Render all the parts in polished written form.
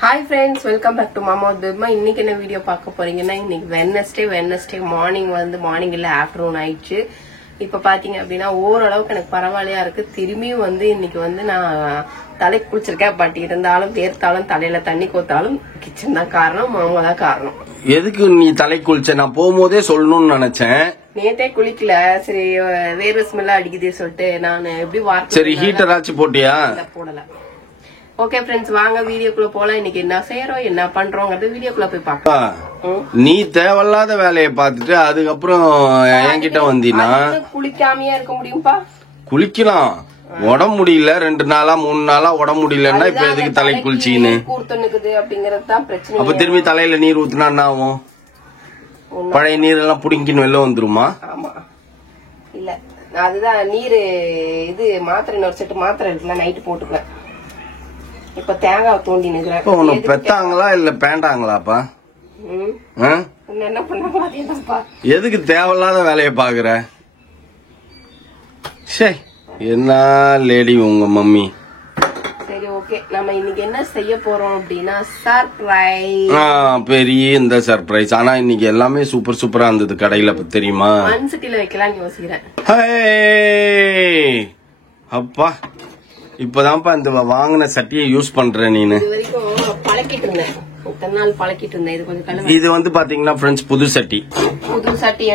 Hi friends, welcome back to Mama Durma. இன்னைக்கு என்ன video பார்க்க போறீங்கன்னா இன்னைக்கு வெட்னஸ்டே மார்னிங் இல்ல ஆஃப்டர்நூன் ஆயிடுச்சு. இப்ப பாத்தீங்க அப்படின்னா ஓரளவுக்கு எனக்கு பரவாயில்லையா இருக்கு. திரும்பியும் இன்னைக்கு நான் தலை குளிச்சிருக்கேன். பட் இருந்தாலும் வேர்த்தாலும் தலையில தண்ணி கோத்தாலும் கிச்சன் தான் காரணம், மாமா தான் காரணம். எதுக்கு நீ தலை குளிச்ச? நான் போகும்போதே சொல்லணும்னு நினைச்சேன். நேத்தே குளிக்கல, சரி வேர்வை ஸ்மெல்லா அடிக்குதே சொல்லிட்டு நான் எப்படி வார்த்தை சரி ஹீட்டர் ஆச்சு போட்டியா? போடல. ஓகே ஃப்ரெண்ட்ஸ், வாங்க வீடியோக்குள்ள போலாம். இன்னைக்கு என்ன செய்யறோம் என்ன பண்றோங்கிறது வீடியோக்குள்ள போய் பார்க்கலாம். நீ தேவையில்லாத வேலையை பார்த்துட்டு அதுக்கப்புறம் என்கிட்ட வந்தீனா குளிக்காமையா இருக்க முடியும்பா? குளிக்கலாம். உடம்பு முடியல 2 நாளா 3 நாளா உடம்பு முடியலன்னா இப்ப எதுக்கு தலை குளிச்சின்னு கூர்த்தனுக்குது அப்படிங்கறதுதான் பிரச்சனை. அப்ப திரும்பி தலையில நீர் ஊத்துனா என்ன ஆகும்? பழைய நீர் எல்லாம் புடிங்கின்னு வெளில வந்துருமா? ஆமா இல்ல, அதுதான் நீரு இது மாத்திரை இன்னொரு செட்டு மாத்திரை இருக்குல்ல, நைட்டு போட்டுக்குவேன். இப்ப தேங்காய் தோண்டி நிக்கிறேன். பெத்தாங்களா இல்ல பேண்டாங்களாப்பா? என்ன பண்ணாங்களா? எதுக்கு தேவையில்லாத வேலையை பாக்குற? என்ன லேடி உங்க மம்மி. சரி ஓகே, நம்ம இன்னைக்கு என்ன செய்ய போறோம் அப்படின்னா சர்ப்ரைஸ். பெரிய இந்த சர்ப்ரைஸ். ஆனா இன்னைக்கு எல்லாமே சூப்பர் சூப்பரா இருந்தது கடையில, தெரியுமா? மண்சட்டில வைக்கலாம்னு யோசிக்கிறேன். அப்பா இப்பதான்ப்பா இந்த வாங்கின சட்டியை யூஸ் பண்றேன். நீனு இது வரைக்கும் பழக்கிட்டு இருந்தேன், இத்தனை நாள் பழக்கிட்டு இருந்தேன். இது கொஞ்சம் இது பாத்தீங்கன்னா ஃப்ரெண்ட்ஸ் புது சட்டி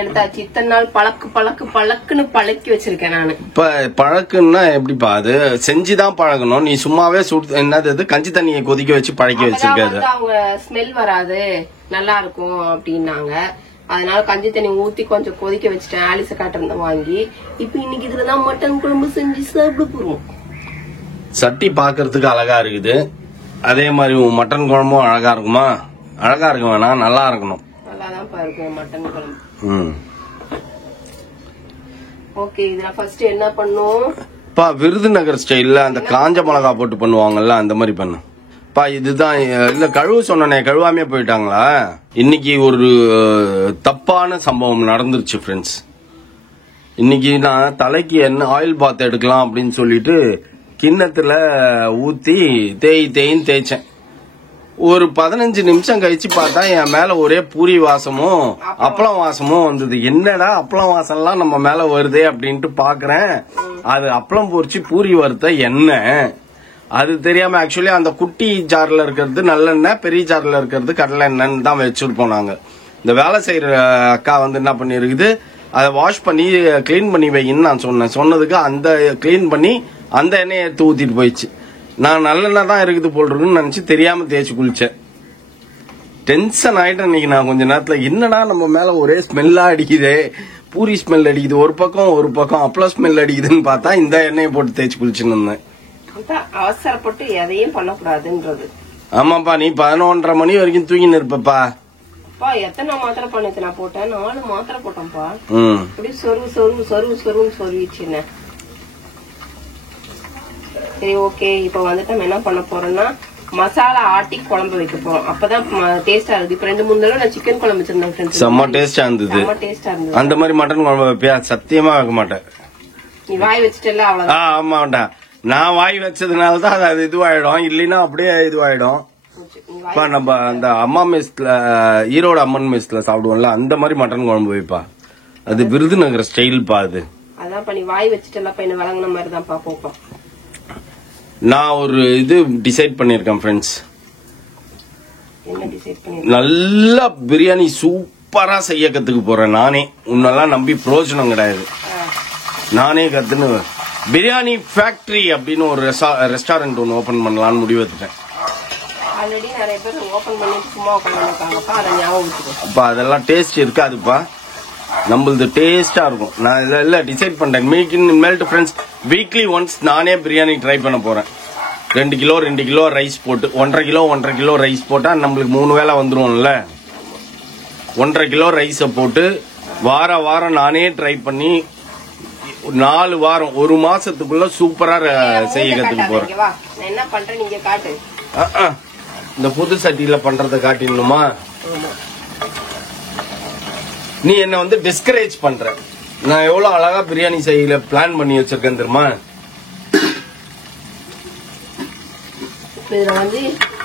எடுத்தாச்சு. இத்தனை நாள் பழக்குன்னு பழக்கி வச்சிருக்கேன் நானு. இப்ப பழக்குன்னா எப்படிப்பா? அது செஞ்சுதான் பழகணும். நீ சும்மாவே என்னது கஞ்சி தண்ணியை கொதிக்க வச்சு பழக்கி வச்சிருக்காது. அவங்க ஸ்மெல் வராது, நல்லா இருக்கும் அப்படின்னாங்க. அதனால கஞ்சி தண்ணி ஊத்தி கொஞ்சம் கொதிக்க வச்சுட்டேன். ஆலிச காட்டுறத வாங்கி இப்ப இன்னைக்கு இதுலதான் மட்டன் குழம்பு செஞ்சு சாப்பிட போறோம். சட்டி பாக்குறதுக்கு அழகா இருக்குது. அதே மாதிரி மட்டன் குழம்பும் அழகா இருக்குமா? அழகா இருக்க வேணாம், நல்லா இருக்கணும். நல்லாதான் இருக்கும் மட்டன் குழம்பு. ஓகே, இதுல ஃபர்ஸ்ட் என்ன பண்ணும்? விருதுநகர் ஸ்டைல்ல அந்த காஞ்ச மிளகா போட்டு பண்ணுவாங்கல்ல, அந்த மாதிரி பண்ணு பா. இதுதான் இல்ல கழுவு சொன்னனே, கழுவாமே போயிட்டாங்களா? இன்னைக்கு ஒரு தப்பான சம்பவம் நடந்துருச்சு ஃப்ரெண்ட்ஸ். இன்னைக்கு நான் தலைக்கு என்ன ஆயில் பாத் எடுக்கலாம் அப்படின்னு சொல்லிட்டு கிண்ணத்துல ஊத்தி தேயின்னு தேய்ச்சேன். ஒரு 15 நிமிஷம் கழிச்சு பார்த்தா என் மேல ஒரே பூரி வாசமும் அப்பளம் வாசமும் வந்தது. என்னடா அப்பளம் வாசம் எல்லாம் நம்ம மேல வருதே அப்படின்ட்டு பாக்குறேன். அது அப்பளம் பொரிச்சு பூரி வறுத்த எண்ணெய். அது தெரியாம ஆக்சுவலி அந்த குட்டி ஜார்ல இருக்கிறது நல்லெண்ணெய், பெரிய ஜார்ல இருக்கிறது கடலை எண்ணெய்ன்னு தான் வச்சிருப்போம் நாங்க. இந்த வேலை செய்யற அக்கா என்ன பண்ணிருக்குது, அதை வாஷ் பண்ணி கிளீன் பண்ணி வைன்னு நான் சொன்னதுக்கு அந்த கிளீன் பண்ணி அந்த எண்ணெயை எடுத்து ஊத்திட்டு போயிடுச்சு. நான் நல்லெண்ணெய் தான் இருக்குது போல் இருக்குன்னு நினைச்சு தெரியாம தேய்ச்சி குளிச்சேன். டென்ஷன் ஆயிட்டேன் இன்னைக்கு. நான் கொஞ்ச நேரத்துல என்னடா நம்ம மேல ஒரே ஸ்மெல்லா அடிக்குதே, பூரி ஸ்மெல் அடிக்குது ஒரு பக்கம் அப்பளம் ஸ்மெல் அடிக்குதுன்னு பார்த்தா இந்த எண்ணெயை போட்டு தேய்ச்சி குளிச்சுன்னு இருந்தேன். அவசரப்பட்டு எதையும் பண்ணக்கூடாதுன்றது. ஆமாப்பா, நீ 11:30 மணி வரைக்கும் தூங்கின்னு இருப்பப்பா. எத்தனை மாத்திரை பண்ணது நான் போட்டேன்? 4 மாத்திரை போட்டேன்ப்பா. இப்படி சொருவிச்சுன்னு. சரி ஓகே, இப்ப நம்ம என்ன பண்ண போறோம்னா மசாலா ஆட்டி குழம்பு வைக்க போறோம். அப்பதான் டேஸ்டா இருக்கு. இப்ப 2-3 தடவை நான் சிக்கன் குழம்பு வச்சிருந்தேன். செம்ம டேஸ்டா இருந்தது. அந்த மாதிரி மட்டன் குழம்பு வைப்பியா? சத்தியமா வைக்க மாட்டேன். நீ வாய் வச்சுட்டல அவ்வளவுதான். ஆமாண்டா, நான் வாய் வச்சதுனாலதான் அது இதுவாயிடும், இல்லைன்னா அப்படியே இதுவாயிடும். இப்ப நம்ம அந்த அம்மா மெஸ்ல, ஈரோடு அம்மன் மெஸ்ல சாப்பிடுவோம்ல, அந்த மாதிரி மட்டன் குழம்பு வைப்பா. அது விருதுநகர் ஸ்டைல் பா. அது அதான் பண்ணி வாய் வச்சுட்டல, என்ன வழங்கின மாதிரி தான் பாப்போம். நான் ஒரு இது டிசைட் பண்ணிருக்கேன் ஃப்ரெண்ட்ஸ். என்ன டிசைட் பண்ணி? நல்லா பிரியாணி சூப்பரா செய்ய கத்துக்க போறேன் நானே. உன்னெல்லாம் நம்பி பிரயோஜனம் கிடையாது. நானே கத்துன்னு பிரியாணி ஃபேக்டரி அப்படின்னு ஒரு ரெஸ்டாரண்ட் ஒன்னு ஓபன் பண்ணலாம்னு முடிவு எடுத்துட்டேன். ஆல்ரெடி நிறைய பேர் ஓபன் பண்ணி சும்மா உட்காந்துருக்காங்கப்பா, அதை ஞாபகம் வச்சுக்கோ. அப்பா அதெல்லாம் டேஸ்ட் இருக்காதுப்பா, நம்மளது டேஸ்டா இருக்கும். நான் இல்ல டிசைட் பண்ணிட்டேன். ஃப்ரெண்ட்ஸ், வீக்லி ஒன்ஸ் நானே பிரியாணி ட்ரை பண்ண போறேன். 2 கிலோ ரைஸ் போட்டு 1.5 கிலோ ரைஸ் போட்டா நம்மளுக்கு 3 வேளை வந்துரும்ல. 1.5 கிலோ ரைஸ போட்டு வாரம் நானே ட்ரை பண்ணி 4 வாரம் 1 மாசத்துக்குள்ள சூப்பரா செய்ய கத்துக்க போறேன். என்ன பண்றேன் நீங்க காட்டு. இந்த புது சட்டியில பண்றத காட்டிடணுமா? நீ என்ன டிஸ்கரேஜ் பண்ற. நான் எவ்வளவு அழகா பிரியாணி செய்யல பிளான் பண்ணி வச்சிருக்கேன் தெரியுமா? இதுல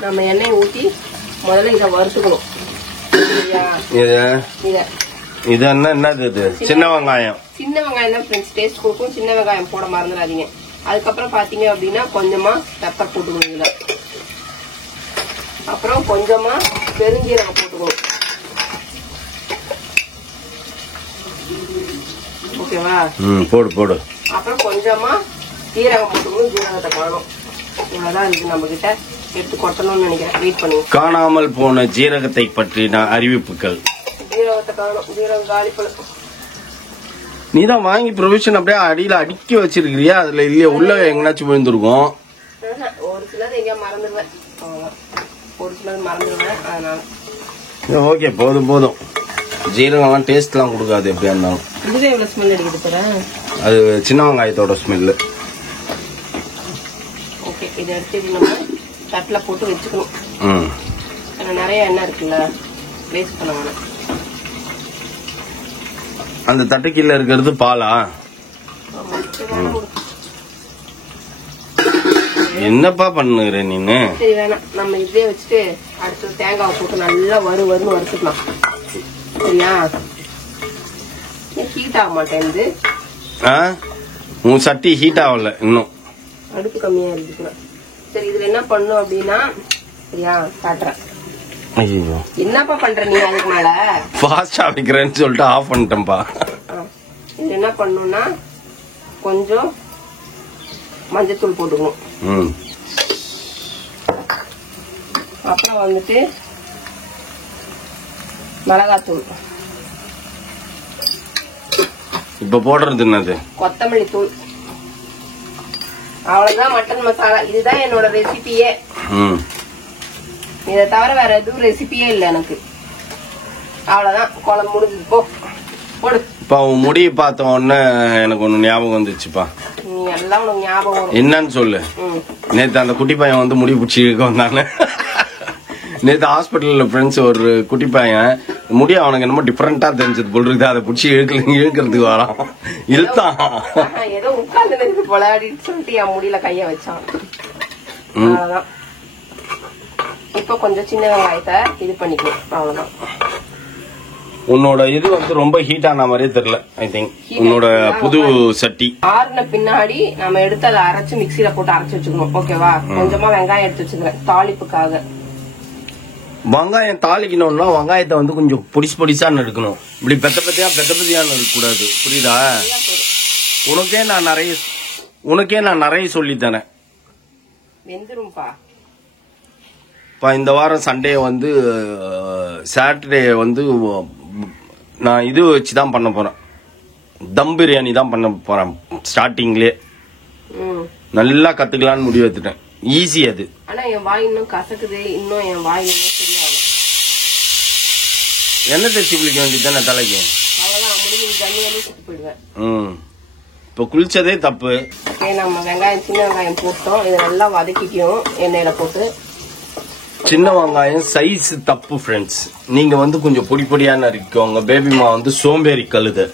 நம்ம எண்ணெயை ஊத்தி முதல்ல இதை வறுத்துக்கணும். இது என்னது இது? சின்ன வெங்காயம். சின்ன வெங்காயம் தான் ஃப்ரெண்ட்ஸ் டேஸ்ட் கொடுக்கும். சின்ன வெங்காயம் போட மறந்துடாதீங்க. அதுக்கப்புறம் பாத்தீங்க அப்படின்னா கொஞ்சமா பெப்பர் போட்டுக்கணும் இதுல. அப்புறம் கொஞ்சமா பெருஞ்சீரகம் போட்டுக்கணும். ஓகேவா? போடு போடு. அப்புறம் கொஞ்சமா ஜீரகம் போட்டுக்கணும். ஜீரகத்தை காணும். இவ்வளவுதான் இது நம்ம கிட்ட. எடுத்து கொட்டணும்னு நினைக்கிறேன். வெயிட் பண்ணி. காணாமல் போன ஜீரகத்தை பற்றின அறிவிப்புகள். ஜீரகத்தை காணும். ஜீரகம் காலிப்பழம். நீதான் வாங்கி ப்ரொவிஷன் அப்படியே அடியில அடுக்கி வச்சிருக்கிறியா? அதுல இல்லையா? உள்ள எங்கனாச்சும் விழுந்திருக்கும். ஒரு சிலது எங்க மறந்துடுவேன். ஒரு சிலது மறந்துடுவேன். அதனால ஓகே, போதும் போதும். ஜீரகம்லாம் டேஸ்ட்லாம் கொடுக்காது எப்படியா இருந்தாலும். இதுவே எவ்வளவு ஸ்மெல் அடிக்குது பாரு. அது சின்ன வெங்காயத்தோட ஸ்மெல்லு. ஓகே, இதை எடுத்து நம்ம தட்டில் போட்டு வச்சுக்கணும். நிறைய எண்ணெய் இருக்குல்ல, வேஸ்ட் பண்ண வேணாம். அந்த தட்டுக்கீழ இருக்கிறது பாலா? என்னப்பா பண்ணுகிற நீனு? சரி வேணாம், நம்ம இதே வச்சுட்டு அடுத்து தேங்காவை போட்டு நல்லா வருன்னு வறுத்துக்கலாம். சரியா? ஹீட் ஆக மாட்டேங்குது. உன் சட்டி ஹீட் ஆகல இன்னும். அடுப்பு கம்மியா இருக்கு. சரி, இதுல என்ன பண்ணும் அப்படின்னா, சரியா காட்டுறேன். ஐயோ, என்னப்பா பண்ற நீ? அதுக்கு மேல ஃபாஸ்டா வைக்கிறேன்னு சொல்லிட்டு ஆஃப் பண்ணிட்டேன்பா. இது என்ன பண்ணும்னா கொஞ்சம் மஞ்சத்தூள் போட்டுக்கணும். அப்புறம் வந்துட்டு மிளகாத்தூள். இப்ப போடுறது என்னது? கொத்தமல்லி தூள். அவ்வளவுதான் மட்டன் மசாலா. இதுதான் என்னோட ரெசிபியே. இதை தவிர வேற எதுவும் ரெசிபியே இல்ல எனக்கு. அவ்வளவுதான், குழம்பு முடிஞ்சது. போடு. இப்ப உன் முடியை பார்த்த உடனே எனக்கு ஒண்ணு ஞாபகம் வந்துச்சுப்பா. நீ எல்லாம் உனக்கு ஞாபகம் என்னன்னு சொல்லு. நேத்து அந்த குட்டி பையன் வந்து முடி பிடிச்சி இழுக்க வந்தானே. நேத்து ஹாஸ்பிட்டல்ல ஃப்ரெண்ட்ஸ் ஒரு குட்டி பையன் முடி அவனுக்கு என்னமோ டிஃபரெண்டா தெரிஞ்சது போல் இருக்குது. அதை பிடிச்சி இழுக்கிறதுக்கு வரான். இழுத்தான். ஏதோ உட்கார்ந்து போல அப்படின்னு சொல்லிட்டு என் முடியல கைய வச்சான். அவ்வளவுதான். இப்ப கொஞ்சம் சின்ன வெங்காயத்தை இது பண்ணிக்கணும். அவ்வளவுதான். உன்னோட இது வந்து ரொம்ப ஹீட் ஆன மாதிரியே தெரியல. ஐ திங்க் உன்னோட புது சட்டி ஆறுன பின்னாடி நம்ம எடுத்து அதை அரைச்சு மிக்சியில போட்டு அரைச்சு வச்சுக்கணும். ஓகேவா? கொஞ்சமா வெங்காயம் எடுத்து வச்சுக்கிறேன் தாளிப்புக்காக. வெங்காயம் தாளிக்கணும்னா வெங்காயத்தை வந்து கொஞ்சம் பொடிசு பொடிசா நறுக்கணும். இப்படி பெத்த பெத்தியா நறுக்க கூடாது. புரியுதா? உனக்கே நான் நிறைய சொல்லித்தரேன். வெந்துரும்பா. இந்த வாரம் சண்டே வந்து சாட்டர்டே வந்து நான் இது வச்சுதான் பண்ண போறேன். தம் பிரியாணி தான் பண்ண போறேன். ஸ்டார்டிங்லயே நல்லா கத்துக்கலான்னு முடிவு எடுத்துட்டேன். ஈஸி அது. ஆனா என் வாய் இன்னும் கசக்குது. இன்னும் என் வாய் இன்னும் சரியாது. என்ன தேய்ச்சி குளிக்க வேண்டியதானே தலைக்கு? அவ்வளவுதான், முடிஞ்சு ஜன்னி சுட்டு போயிடுவேன். இப்ப குளிச்சதே தப்பு. நம்ம வெங்காயம் சின்ன வெங்காயம் போட்டோம். இதை நல்லா வதக்கிட்டோம் எண்ணெயில போட்டு. சின்ன வெங்காயம் சைஸ் தப்பு ஃப்ரெண்ட்ஸ். நீங்க வந்து கொஞ்சம் பொடி பொடியா நறுக்கிக்கோங்க. பேபிமா வந்து சோம்பேறி கழுது,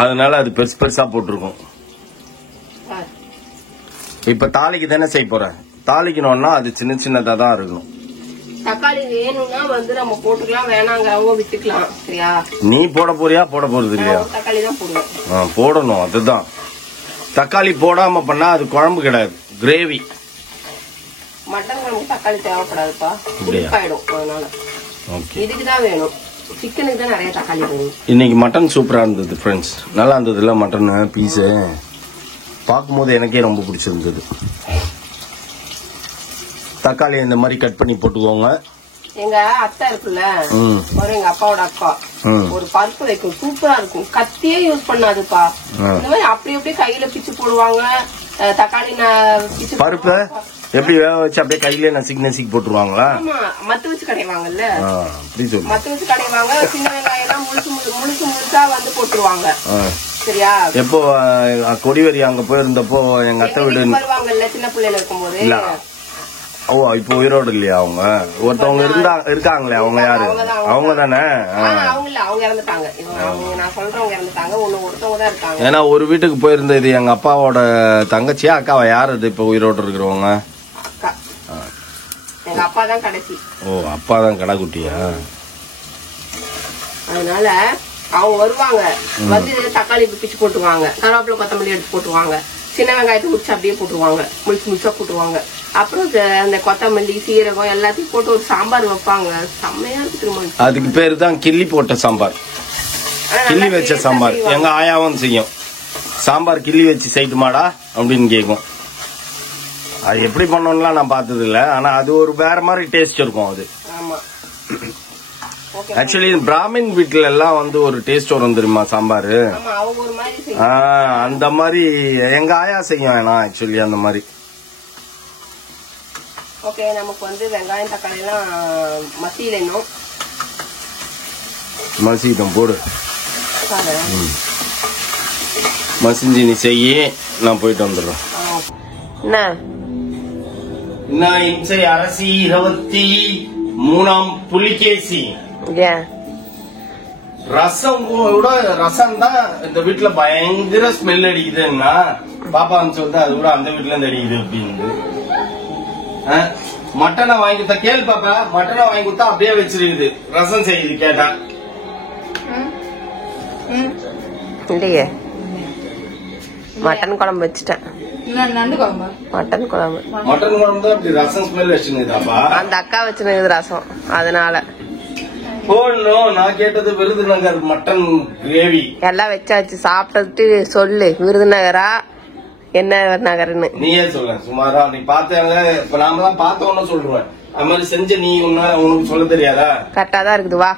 அதனால அது பெருசு பெருசா போட்டிருக்கோம். இப்ப தாளிக்கு தானே செய்ய போறேன். தாளிக்கணும்னா அது சின்ன சின்னதா தான் இருக்கணும். தக்காளி வேணும்னா வந்து நம்ம போட்டுக்கலாம், வேணாங்கிறவங்க விட்டுக்கலாம். சரியா? நீ போட போறியா போட போறது இல்லையா? தக்காளி தான் போடுவேன். போடணும். அதுதான், தக்காளி போடாம பண்ணா அது குழம்பு கிடையாது, கிரேவி. மட்டன் குழம்புக்கு தக்காளி தேவைப்படாதுப்பா, புளிப்பாயிடும். அதனால இதுக்குதான் வேணும். சிக்கனுக்கு தான் நிறைய தக்காளி வேணும். இன்னைக்கு மட்டன் சூப்பரா இருந்தது ஃப்ரெண்ட்ஸ். நல்லா இருந்ததுல மட்டன் பீஸ். பார்க்கும்போது எனக்கே ரொம்ப பிடிச்சிருந்தது. தக்காளி இந்த மாதிரி கட் பண்ணி போட்டுக்கோங்க. எங்க அத்தை இருக்குல்ல, எங்க அப்பாவோட அக்கா ஒரு பருப்பு வைக்கும், சூப்பரா இருக்கும். கத்தியே யூஸ் பண்ணாதுப்பா. இந்த மாதிரி அப்படி அப்படியே கையில பிச்சு போடுவாங்க. தக்காளி பருப்பு எப்படி வேக வச்சு அப்படியே கையிலே நசுக்கி போட்டுருவாங்களா? மத்து வச்சு கடைவாங்கல்ல, மத்து வச்சு கடைவாங்க. சின்ன வெங்காயம் எல்லாம் முழுசா வந்து போட்டுருவாங்க. சரியா? எப்போ கொடிவேரி அங்க போயிருந்தப்போ எங்க அத்தை வீடு வருவாங்கல்ல சின்ன பிள்ளைல இருக்கும்போது. ஓ, இப்போ உயிரோடு இல்லையா அவங்க? ஒருத்தவங்க இருக்காங்களே, அவங்க யாரு? அவங்க தானே? அவங்க இறந்துட்டாங்க. நான் சொல்றவங்க இறந்துட்டாங்க. ஒருத்தவங்க தான் இருக்காங்க. ஏன்னா ஒரு வீட்டுக்கு போயிருந்தது எங்க அப்பாவோட தங்கச்சியா அக்காவா யாரு இப்ப உயிரோடு இருக்கிறவங்க? எங்க அப்பா தான் கடைசி. ஓ, அப்பா தான் கடைக்குட்டியா? அதனால அவங்க வருவாங்க, வந்து தக்காளி பிச்சு போட்டுருவாங்க, கருவேப்பிலை கொத்தமல்லி எடுத்து போட்டுருவாங்க, சின்ன வெங்காயத்தை உரிச்சு அப்படியே போட்டுருவாங்க, முழுசா போட்டுருவாங்க. அப்புறம் அந்த கொத்தமல்லி சீரகம் எல்லாத்தையும் போட்டு ஒரு சாம்பார் வைப்பாங்க. செம்மையா இருக்கு திரும்ப. அதுக்கு பேரு தான் கிள்ளி போட்ட சாம்பார், கிள்ளி வச்ச சாம்பார். எங்க ஆயாவும் செய்யும். சாம்பார் கிள்ளி வச்சு செய்யுமாடா அப்படின்னு கேட்கும். அது எப்படி பண்ணணும்லாம் நான் பார்த்தது இல்ல. ஆனா அது ஒரு வேற மாதிரி டேஸ்ட் இருக்கும். அது ஆக்சுவலி பிராமின் வீட்டுல எல்லாம் வந்து ஒரு டேஸ்ட் வரும் தெரியுமா சாம்பார். அந்த மாதிரி எங்க ஆயா செய்யும். வேணா ஆக்சுவலி அந்த மாதிரி. ஓகே, நமக்கு வந்து வெங்காயம் தக்காளி எல்லாம் மசியணும். மசிட்டும் போடு. மசிஞ்சு நீ செய்ய, நான் போயிட்டு வந்துடுறேன். என்ன இன்சை அரசி 23ஆம் புலிகேசி. ரசம் கூட ரசம் தான் இந்த வீட்டுல பயங்கர ஸ்மெல் அடிக்குதுன்னா பாப்பா சொல்லிட்டு அது கூட அந்த வீட்டுல இருந்து அடிக்குது அப்படின்னு. மட்டனை வாங்கி கொடுத்தா கேள் பாப்பா, மட்டனை வாங்கி கொடுத்தா அப்படியே வச்சிருக்குது. ரசம் செய்யுது கேட்டா. இல்லையே, மட்டன் குழம்பு வச்சுட்டேன். மட்டன் குழம்பு தான் அப்படி ரசம் ஸ்மெல் வச்சுருந்தாப்பா. அந்த அக்கா வச்சுருக்குது ரசம். அதனால நான் கேட்டது விருதுநகர் மட்டன் கிரேவி எல்லாம் வச்சாச்சு. சாப்பிட்டு சொல்லு, விருதுநகரா என்ன நகர்னு நீயே சொல்ல. சுமாரா நீ பார்த்தாங்க. இப்ப நாம தான் பார்த்தோன்னு சொல்றேன். அது மாதிரி செஞ்ச நீ உனக்கு சொல்ல தெரியாதா? கரெக்டா தான் இருக்குது. வா,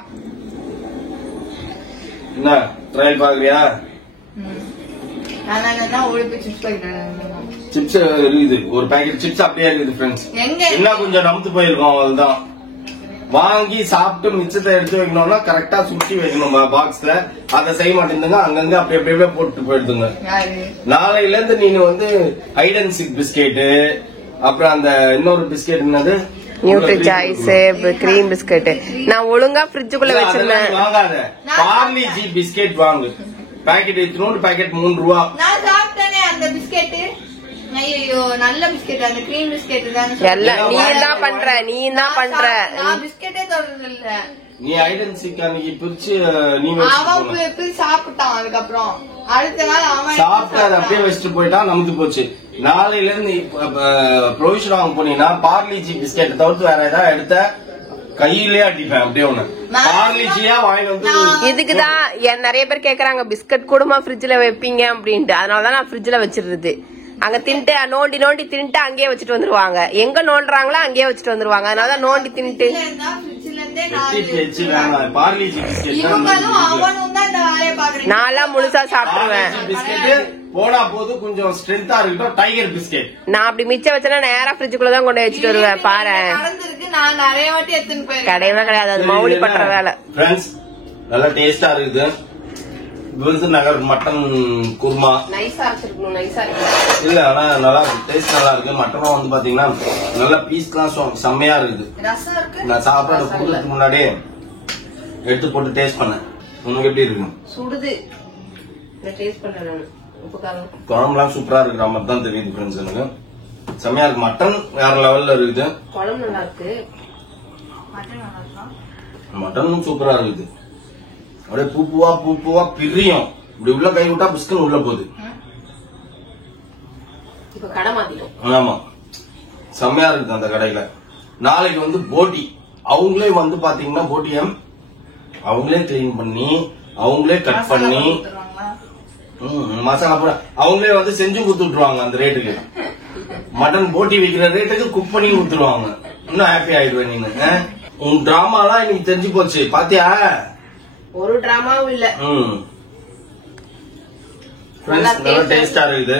என்ன ட்ரையல் பாக்குறியா? சிப்ஸ் இருக்குது, ஒரு பாக்கெட் சிப்ஸ் அப்படியே இருக்குது ஃப்ரெண்ட்ஸ். என்ன கொஞ்சம் நமுத்து போயிருக்கோம். அதுதான் வாங்கி சாப்பிட்டு மிச்சத்தை எடுத்து வைக்கணும்னா கரெக்டா சுற்றி வைக்கணும் பாக்ஸ்ல. அதை செய்ய மாட்டேங்குங்க, அங்கங்க அப்படி அப்படியே போட்டு போயிடுதுங்க. நாளையில இருந்து நீங்க வந்து ஹைட் அண்ட் சீக் பிஸ்கெட்டு, அப்புறம் அந்த இன்னொரு பிஸ்கெட் என்னது நியூட்ரி சாய்ஸ் கிரீம் பிஸ்கெட் நான் ஒழுங்கா ஃப்ரிட்ஜுக்குள்ள வச்சிருந்தேன். வாங்காத, பார்லி ஜி பிஸ்கெட் வாங்கு. பாக்கெட் இத்தனோடு பாக்கெட் 3 ரூபா. நான் சாப்பிட்டேனே அந்த பிஸ்கெட். ஐயோ, நல்ல பிஸ்கெட், அந்த கிரீம் பிஸ்கெட் தான். எல்லாம் நீ தான் பண்ற. நான் பிஸ்கெட்டே தொடர்றது இல்ல. நீ ஐடன் சீக் அன்னைக்கு பிரிச்சு நீ அவன் சாப்பிட்டான். அதுக்கப்புறம் அடுத்த நாள் அவன் சாப்பிட்டு அதை அப்படியே வச்சுட்டு போயிட்டான். நமக்கு போச்சு. நாளையில இருந்து ப்ரொவிஷன் வாங்க போனீங்கன்னா பார்லி ஜி பிஸ்கெட் தவிர்த்து வேற ஏதாவது எடுத்த கையிலே அடிப்பேன். அப்படியே ஒண்ணு பார்லிஜியா வாங்கி வந்து. இதுக்குதான் நிறைய பேர் கேக்குறாங்க, பிஸ்கட் கூடமா ஃப்ரிட்ஜ்ல வைப்பீங்க அப்படின்ட்டு. அதனாலதான் நான் ஃப்ரிட்ஜ்ல வச்சிருது. அங்க தின்ட்டு நோண்டி நோண்டி தின்ட்டு அங்கேயே வச்சுட்டு வந்துருவாங்க. எங்க நோண்டுறாங்களோ அங்கேயே வச்சுட்டு வந்துருவாங்க. அதனாலதான் நோண்டி தின்ட்டு நான் முழுசா சாப்பிடுவேன். போனா போது கொஞ்சம் ஸ்ட்ரென்த்தா இருக்கட்டும். டைகர் பிஸ்கெட் நான் அப்படி மிச்சம் வச்சேன்னா நேரா ஃப்ரிட்ஜுக்குள்ளதான் கொண்டு வச்சுட்டு வருவேன். பாரு, நான் நிறைய வாட்டி எடுத்துன்னு போய் கிடையவே கிடையாது. அது மௌலி பண்ற வேலை. நல்லா டேஸ்டா இருக்குது. விருதுநகர் மட்டன் குருமா நைஸா இருக்கணும். நைஸா இருக்கு இல்ல, ஆனா நல்லா டேஸ்ட் நல்லா இருக்கு. மட்டனும் வந்து பாத்தீங்கன்னா நல்ல பீஸ்லாம் செம்மையா இருக்குது. நான் சாப்பிட போறதுக்கு முன்னாடியே எடுத்து போட்டு டேஸ்ட் பண்ணேன். உனக்கு எப்படி இருக்கு? சுடுது. டேஸ்ட் பண்ணேன். குழம்புலாம் சூப்பரா இருக்கிற மாதிரி தான் தெரியுது ஃப்ரெண்ட்ஸ். எனக்கு செம்மையா இருக்கு. மட்டன் வேற லெவல்ல இருக்குது. குழம்பு நல்லா இருக்கு. மட்டனும் சூப்பரா இருக்குது. அப்படியே பூ பூவா பிரியும். இப்படி உள்ள கை விட்டா பிஸ்கன் உள்ள போகுது. இப்ப கடை மாத்திட்டோம். ஆமா, செம்மையா இருக்குது அந்த கடையில. நாளைக்கு வந்து போட்டி அவங்களே வந்து பாத்தீங்கன்னா போட்டியம் அவங்களே கிளீன் பண்ணி அவங்களே கட் பண்ணி மசாலா பூரா அவங்களே வந்து செஞ்சு கொடுத்துருவாங்க. அந்த ரேட்டுக்கு மட்டன் போட்டி வைக்கிற ரேட்டுக்கு குக் பண்ணி கொடுத்துருவாங்க. இன்னும் ஹாப்பி ஆயிடுவேன் நீங்க. உன் டிராமாலாம் இன்னைக்கு தெரிஞ்சு போச்சு பாத்தியா? ஒரு டிராமாவும் இல்ல. நல்லா டேஸ்டா இருக்குது.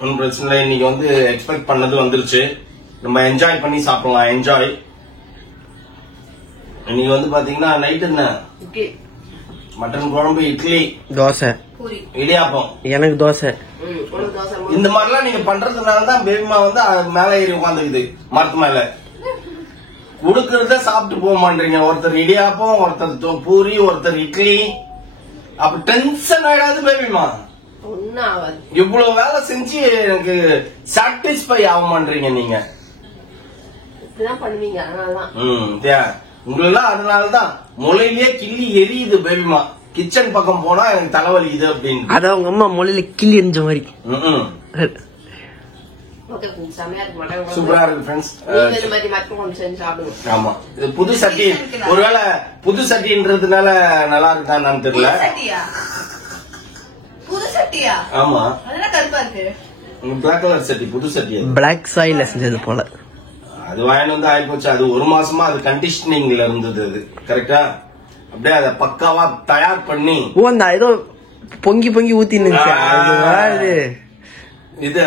ஒன்னும் பிரச்சனை இல்லை. இன்னைக்கு வந்து எக்ஸ்பெக்ட் பண்ணது வந்துருச்சு. நம்ம என்ஜாய் பண்ணி சாப்பிடலாம். என்ஜாய். இன்னைக்கு வந்து பாத்தீங்கன்னா நைட் என்ன மட்டன் குழம்பு, இட்லி, தோசை, இடியாப்பம். எனக்கு தோசை. இந்த மாதிரிலாம் நீங்க பண்றதுனாலதான் பேபிமா வந்து மேல ஏறி உட்காந்துக்குது மரத்து மேல. குடுக்கறத சாப்பிட்டு போக மாட்டீங்க. ஒருத்தர் இடியாப்பம், ஒருத்தர் பூரி, ஒருத்தர் இட்லி. அப்ப டென்ஷன் ஆயிடாது பேபிமா? இவ்வளவு வேலை செஞ்சு எனக்கு சாட்டிஸ்பை ஆக மாட்டீங்க நீங்க. இப்படிதான் பண்ணுவீங்க, அதனாலதான். உங்களெல்லாம் அதனாலதான் முளையிலேயே கிள்ளி எரியுது பேபிமா. கிச்சன் பக்கம் போனா எனக்கு தலைவலி இது அப்படின்னு. அதான் உங்க அம்மா முளையில கிள்ளி எரிஞ்ச மாதிரி. சூப்பரா இருக்கு ஃப்ரெண்ட்ஸ். ஆமா, இது புது சட்டி. ஒருவேளை புது சட்டின்றதுனால நல்லா இருக்கான்னு தெரியல. புது சட்டியா? ஆமா, அதெல்லாம் கருப்பா இருக்கு. பிளாக் கலர் சட்டி, புது சட்டி. பிளாக் சாயில செஞ்சது போல. அது வாங்கி வந்து ஆயிப்போச்சு. அது ஒரு மாசமா அது கண்டிஷனிங்ல இருந்தது. அது கரெக்டா அப்படியே அதை பக்காவா தயார் பண்ணி அந்த ஏதோ பொங்கி பொங்கி ஊத்தின்னு இது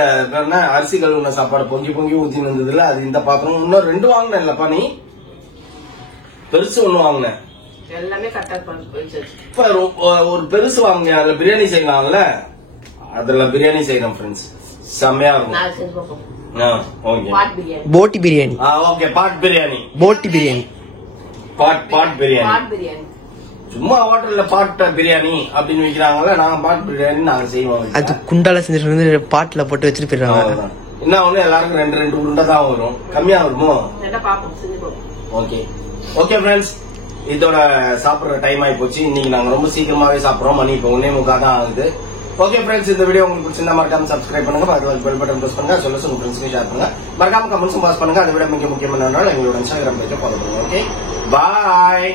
அரிசி கழுவுன சாப்பாடு பொங்கி பொங்கி ஊத்தின்னு இருந்ததுல. அது இந்த பாத்திரம். இன்னும் 2 வாங்கின இல்லப்பா நீ? பெருசு 1 வாங்கினேன். எல்லாமே கரெக்டா இப்ப ஒரு பெருசு வாங்கினேன். அதுல பிரியாணி செய்யலாம்ல. அதுல பிரியாணி செய்யறோம் ஃப்ரெண்ட்ஸ். செம்மையா இருக்கும். போட்டி பிரியாணி. ஓகே, பாட் பிரியாணி. போட்டி பிரியாணி, பாட் பிரியாணி. சும்மா ஹோட்டல்ல பாட் பிரியாணி அப்படின்னு விக்கிறாங்கல்ல, நாங்க பாட் பிரியாணி நாங்க செய்வோம். அது குண்டால செஞ்சுட்டு வந்து பாட்டுல போட்டு வச்சுட்டு போயிடுறாங்க. என்ன ஒண்ணு எல்லாருக்கும் 2 உருண்டை தான் வரும். கம்மியா வருமோ? ஓகே ஓகே ஃப்ரெண்ட்ஸ், இதோட சாப்பிடுற டைம் ஆகி போச்சு. இன்னைக்கு நாங்க ரொம்ப சீக்கிரமாவே சாப்பிடுறோம். மணி இப்ப 1:45 தான் ஆகுது. ஓகே ஃப்ரெண்ட்ஸ், இந்த வீடியோ உங்களுக்கு பிடிச்சிருந்தா மறக்காம சப்ஸ்கிரைப் பண்ணுங்க, பக்கத்துல பெல் பட்டன் பிரஸ் பண்ணுங்க, சொல்ல உங்க ஃப்ரெண்ட்ஸ்க்கு ஷேர் பண்ணுங்க, மறக்காம கமெண்ட்ஸ் பாஸ் பண்ணுங்க. அதை விட மிக முக்கியமான எங்களோட இன்ஸ்டாகிராம் பேஜை ஃபாலோ பண்ணுங்க. ஓகே, பாய்.